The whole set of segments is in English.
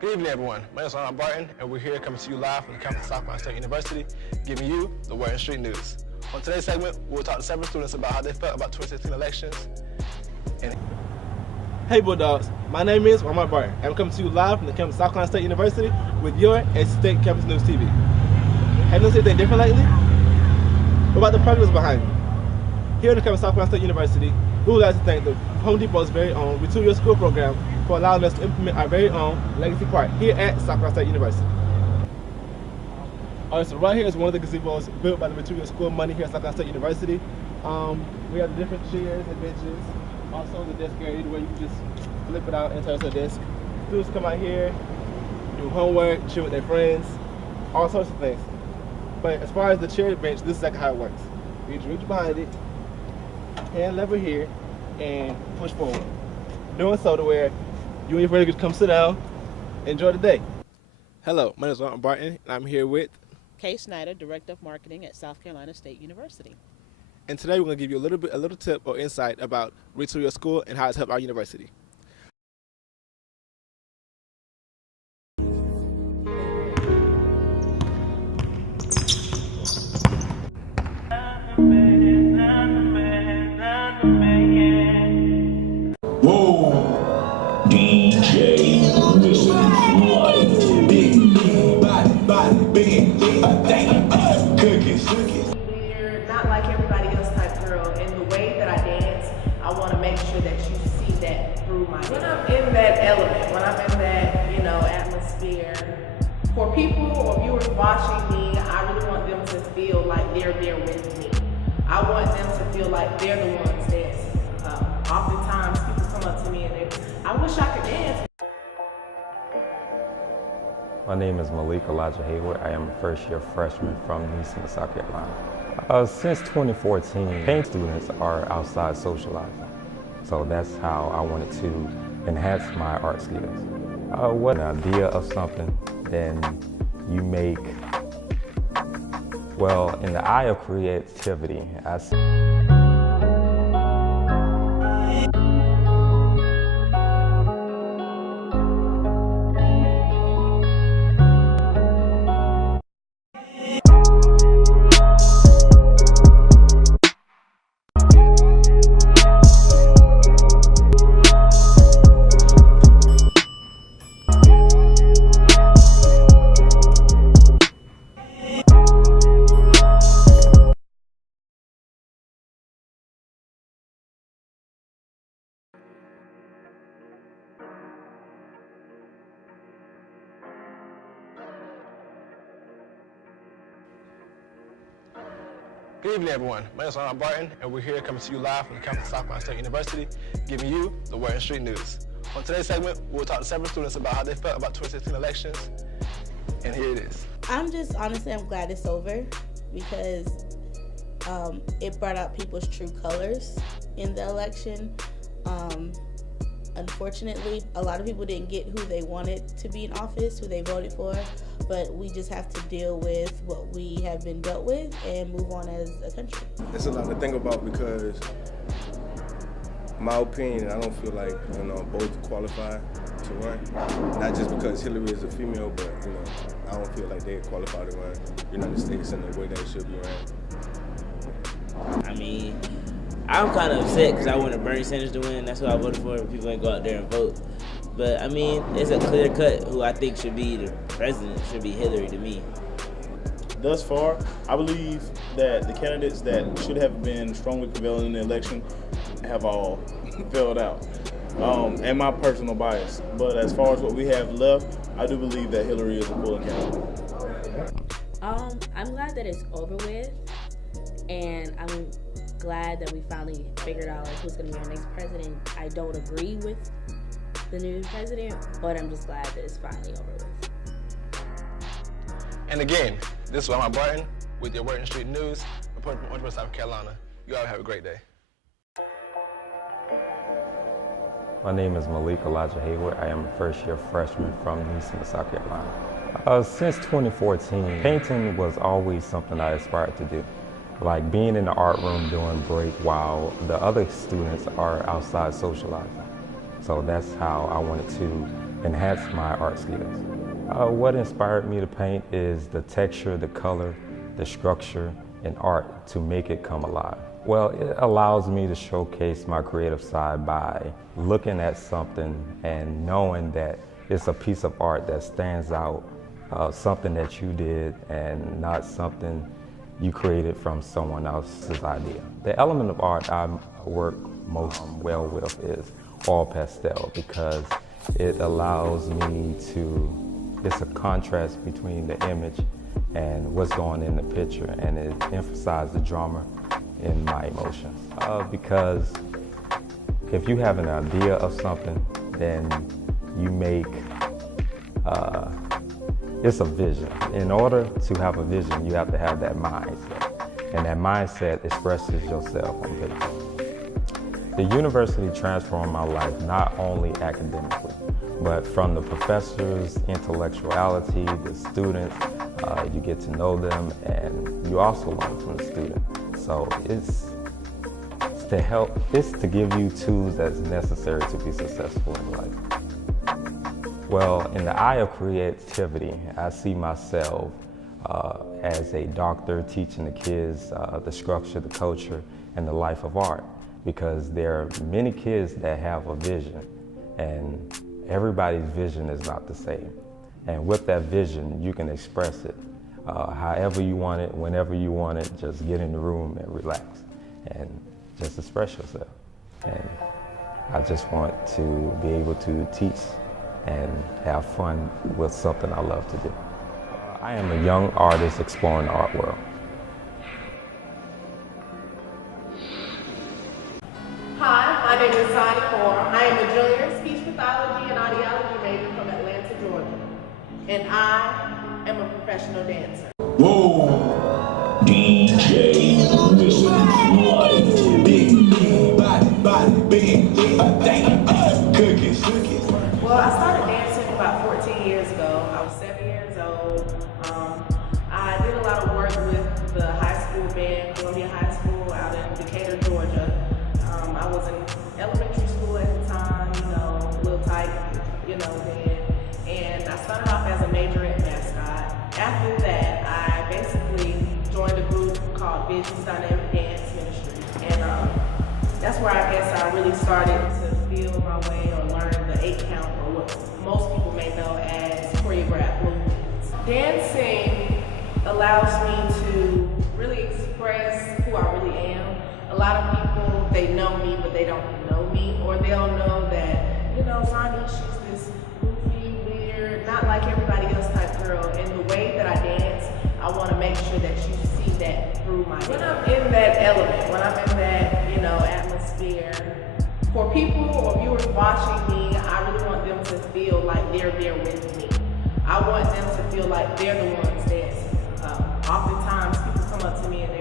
Good evening, everyone. My name is Wymark Barton, and we're here coming to you live from the campus of South Carolina State University, giving you the word and street news. On today's segment, we'll talk to several students about how they felt about 2016 elections. Hey Bulldogs, my name is Wymark Barton, and I'm coming to you live from the campus of South Carolina State University with your SC State Campus News TV. Have you noticed anything different lately? What about the progress behind me? Here on the campus of South Carolina State University, we would like to thank the Home Depot's very own Retool Your School program for allowing us to implement our very own Legacy Park here at South Carolina State University. Alright, so right here is one of the gazebos built by the Retool Your School money here at South Carolina State University. We have the different chairs and benches, also the desk area where you can just flip it out and turn it to a desk. Students come out here, do homework, chill with their friends, all sorts of things. But as far as the chair bench, this is exactly how it works. You reach behind it, hand lever here, and push forward. Doing so to where you and your friends can come sit down, enjoy the day. Hello, my name is Wymark Barton, and I'm here with Kay Snyder, Director of Marketing at South Carolina State University. And today we're going to give you a little tip or insight about Retool Your School and how it's helped our university. Whoa, DJ Live Life, big body, big cookies. We're not like everybody else type girl. In the way that I dance, I want to make sure that you see that through my dance. When I'm in that element, when I'm in that, atmosphere, for people or viewers watching me, I really want them to feel like they're there with me. I want them to feel like they're the ones dancing. Oftentimes people come up to me and I wish I could dance. My name is Malik Elijah Hayward. I am a first-year freshman from Neesmith, South Carolina. Since 2014, paint students are outside socializing. So that's how I wanted to enhance my art skills. What an idea of something, then you make, well, in the eye of creativity, Good evening, everyone. My name is Wymark Barton, and we're here coming to you live from the campus of South Carolina State University, giving you the word and street news. On today's segment, we'll talk to several students about how they felt about 2016 elections, and here it is. I'm glad it's over because it brought out people's true colors in the election. Unfortunately, a lot of people didn't get who they wanted to be in office, who they voted for, but we just have to deal with what we have been dealt with and move on as a country. It's a lot to think about because, in my opinion, I don't feel like both qualify to run. Not just because Hillary is a female, but I don't feel like they qualify to run United States in the way that it should be ran. I mean, I'm kind of upset because I wanted Bernie Sanders to win. That's who I voted for. People ain't go out there and vote. But I mean, it's a clear cut who I think should be the president, should be Hillary to me. Thus far, I believe that the candidates that should have been strongly prevailing in the election have all failed out. And my personal bias. But as far as what we have left, I do believe that Hillary is a pulling candidate. I'm glad that it's over with, and I'm glad that we finally figured out who's going to be our next president. I don't agree with the new president, but I'm just glad that it's finally over with. And again, this is Wymark Barton with your word and street news, reporting from Orangeburg, South Carolina. You all have a great day. My name is Malik Elijah Hayward. I am a first-year freshman from Neesmith, South Carolina. Since 2014, painting was always something I aspired to do. Like being in the art room doing break while the other students are outside socializing. So that's how I wanted to enhance my art skills. What inspired me to paint is the texture, the color, the structure, and art to make it come alive. Well, it allows me to showcase my creative side by looking at something and knowing that it's a piece of art that stands out, something that you did and not something you created from someone else's idea. The element of art I work most well with is all pastel because it allows me to, it's a contrast between the image and what's going in the picture, and it emphasizes the drama in my emotions. Because if you have an idea of something, then you make, it's a vision. In order to have a vision, you have to have that mindset. And that mindset expresses yourself on paper. The university transformed my life not only academically, but from the professors' intellectuality, the students, you get to know them, and you also learn from the student. So it's to help, it's to give you tools that's necessary to be successful in life. Well, in the eye of creativity, I see myself as a doctor teaching the kids the structure, the culture, and the life of art, because there are many kids that have a vision, and everybody's vision is not the same. And with that vision, you can express it however you want it, whenever you want it. Just get in the room and relax and just express yourself. And I just want to be able to teach and have fun with something I love to do. I am a young artist exploring the art world. Hi, my name is Sonny Moore. I am a junior speech pathology and audiology major from Atlanta, Georgia. And I am a professional dancer. Whoa, DJ Life, big body, big cookies. Well, I started dancing about 14 years ago. I was 7 years old. I did a lot of work with the high school band, Columbia High School out in Decatur, Georgia. I was in elementary school at the time, you know, a little tight, you know, then. And I started off as a majorette mascot. After that, I basically joined a group called Visions Dynamic Dance Ministry. And that's where I guess I really started to feel my way or learn the 8 count, or what most people may know as choreographed movements. Dancing allows me to really express who I really am. A lot of people, they know me, but they don't know me, or they'll know that, you know, Zani, she's this goofy, weird, not like everybody else type girl. And the way that I dance, I want to make sure that you see that through my dance. When I'm in that element, when I'm in that, you know, atmosphere, for people or viewers watching me, I really want them to feel like they're there with me. I want them to feel like they're the ones dancing. Oftentimes, people come up to me and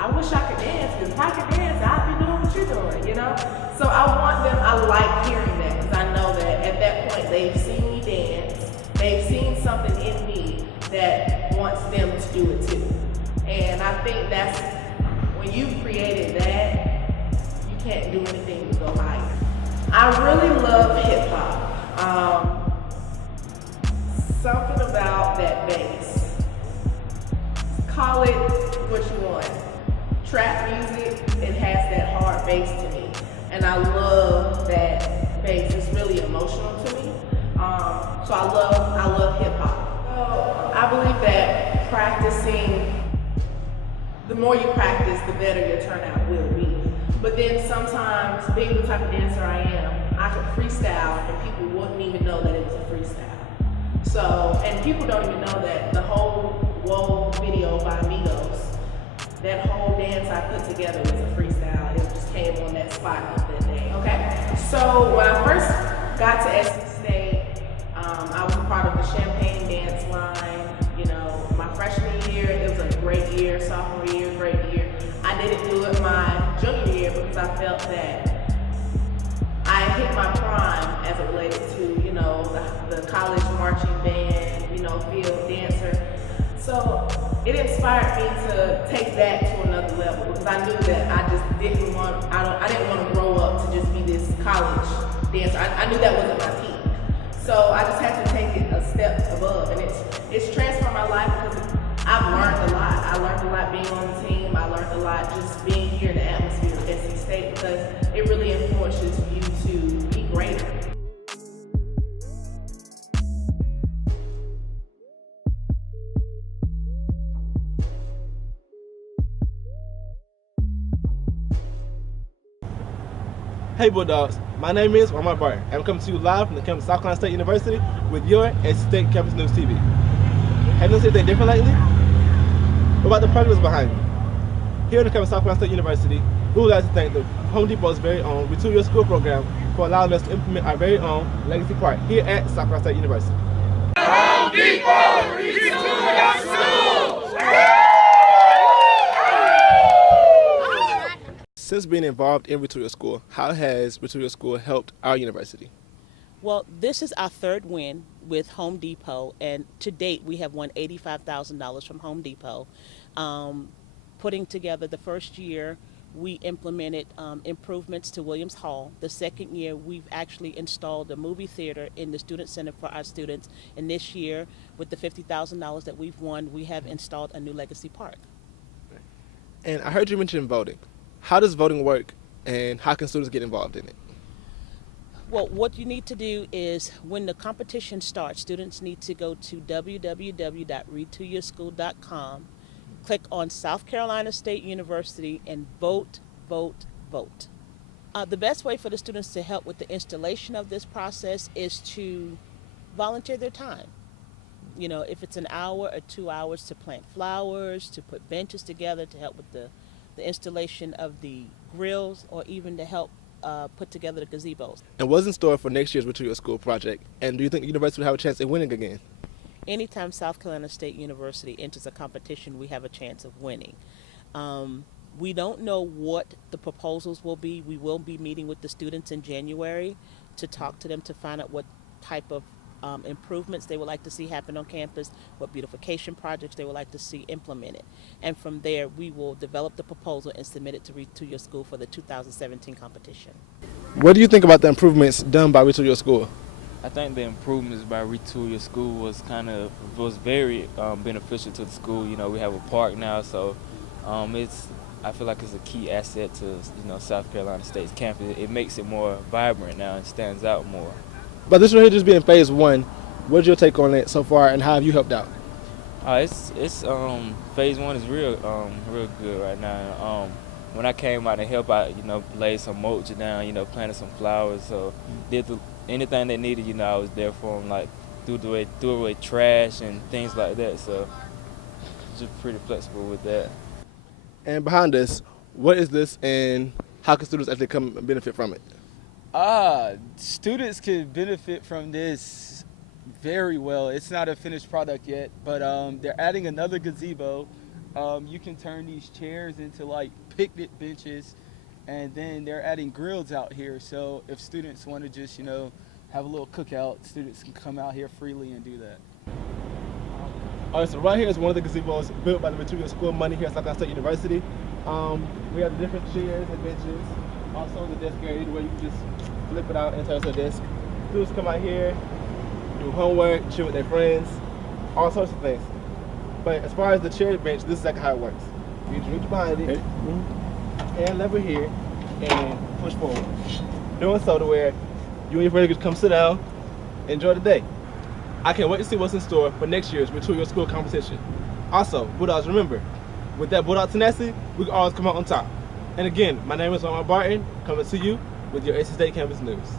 I wish I could dance, because if I could dance, I'd be doing what you're doing, you know? So I want them, I like hearing that, because I know that at that point, they've seen me dance, they've seen something in me that wants them to do it too. And I think that's, when you've created that, you can't do anything to go higher. I really love hip hop. Something about that bass. Call it what you want. Trap music, it has that hard bass to me. And I love that bass. It's really emotional to me. So I love hip hop. So I believe that practicing, the more you practice, the better your turnout will be. But then sometimes, being the type of dancer I am, I could freestyle and people wouldn't even know that it was a freestyle. So, and people don't even know that the whole Whoa video by Amigos, that whole dance I put together was a freestyle. It just came on that spot that day. Okay. So when I first got to SC State, I was a part of the Champagne dance line. You know, my freshman year, it was a great year. Sophomore year, great year. I didn't do it my junior year because I felt that I hit my prime as it related to, you know, the college marching band, you know, field dancer. So it inspired me to take that to another level, because I knew that I just didn't want to grow up to just be this college dancer. I knew that wasn't my peak. So I just had to take it a step above, and it's transformed my life because I've learned a lot. I learned a lot being on the team. I learned a lot just being here in the atmosphere of SC State because it really enforces you to be greater. Hey Bulldogs, my name is Wymark Barton, and I'm coming to you live from the campus of South Carolina State University with your SC State Campus News TV. Have you noticed anything different lately? What about the progress behind me? Here at the campus of South Carolina State University, we would like to thank the Home Depot's very own Retool Your School program for allowing us to implement our very own Legacy Park here at South Carolina State University. Home Depot, retool your schools! Since being involved in Retool Your School, how has Retool Your School helped our university? Well, this is our third win with Home Depot, and to date we have won $85,000 from Home Depot. Putting together the first year, we implemented improvements to Williams Hall. The second year, we've actually installed a movie theater in the Student Center for our students. And this year, with the $50,000 that we've won, we have installed a new Legacy Park. And I heard you mention voting. How does voting work, and how can students get involved in it? Well, what you need to do is when the competition starts, students need to go to www.retoolyourschool.com, click on South Carolina State University, and vote, vote, vote. The best way for the students to help with the installation of this process is to volunteer their time. You know, if it's an hour or 2 hours to plant flowers, to put benches together, to help with the installation of the grills, or even to help put together the gazebos. And what's in store for next year's Retool Your School project? And do you think the university will have a chance at winning again? Anytime South Carolina State University enters a competition, we have a chance of winning. We don't know what the proposals will be. We will be meeting with the students in January to talk to them to find out what type of improvements they would like to see happen on campus, what beautification projects they would like to see implemented. And from there, we will develop the proposal and submit it to Retool Your School for the 2017 competition. What do you think about the improvements done by Retool Your School? I think the improvements by Retool Your School was very beneficial to the school. You know, we have a park now, so I feel like it's a key asset to South Carolina State's campus. It makes it more vibrant now and stands out more. But this right here just being phase one, what's your take on it so far, and how have you helped out? It's phase one is real good right now. When I came out to help, I laid some mulch down, planted some flowers, so did anything they needed, I was there for them, like threw away trash and things like that. So just pretty flexible with that. And behind us, what is this, and how can students actually come and benefit from it? Students can benefit from this very well. It's not a finished product yet, but they're adding another gazebo. You can turn these chairs into like picnic benches, and then they're adding grills out here. So if students want to just, have a little cookout, students can come out here freely and do that. All right, so right here is one of the gazebos built by the Retool Your School money here at South Carolina State University. We have the different chairs and benches. Also the desk area where you can just flip it out and turn it to a desk. Students come out here, do homework, chill with their friends, all sorts of things. But as far as the chair bench, this is exactly how it works. You just reach behind it, and lever here, and push forward. Doing so to where you and your friends can come sit down, enjoy the day. I can't wait to see what's in store for next year's Retool Your School competition. Also, Bulldogs, remember, with that Bulldog tenacity, we can always come out on top. And again, my name is Wymark Barton, coming to you with your SC State Campus News.